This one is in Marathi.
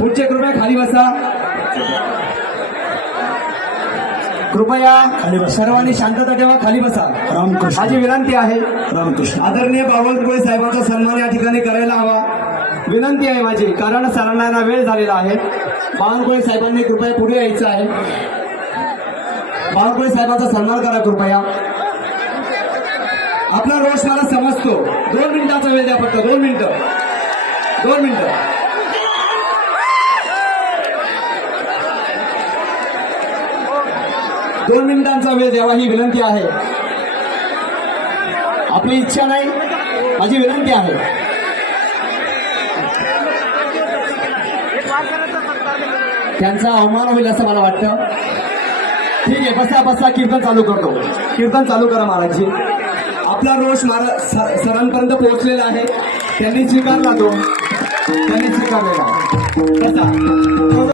पुढचे कृपया खाली बसा. कृपया खाली बसा. सर्वांनी शांतता ठेवा खाली बसा. रामकृष्ण. माझी विनंती आहे. रामकृष्ण. आदरणीय बावनकुळे साहेबांचा सन्मान या ठिकाणी करायला हवा. विनंती आहे माझी. कारण सरांना वेळ झालेला आहे. बावनकुळे साहेबांनी कृपया पुढे यायचं आहे. बावनकुळे साहेबांचा सन्मान करा कृपया. आपला रोष मला समजतो. दोन मिनिटाचा वेळ द्या फक्त. दोन मिनिटं. दोन मिनिटं. दोन मिनिटांचा वेळ द्यावा ही विनंती आहे. आपली इच्छा नाही माझी विनंती आहे. त्यांचा अवमान होईल असं मला वाटतं. ठीक आहे बसा बसा कीर्तन चालू करतो. कीर्तन चालू करा महाराजजी. आपला रोष महाराज सरांपर्यंत पोहोचलेला आहे. त्यांनी स्वीकारला तो. त्यांनी स्वीकारलेला बसा.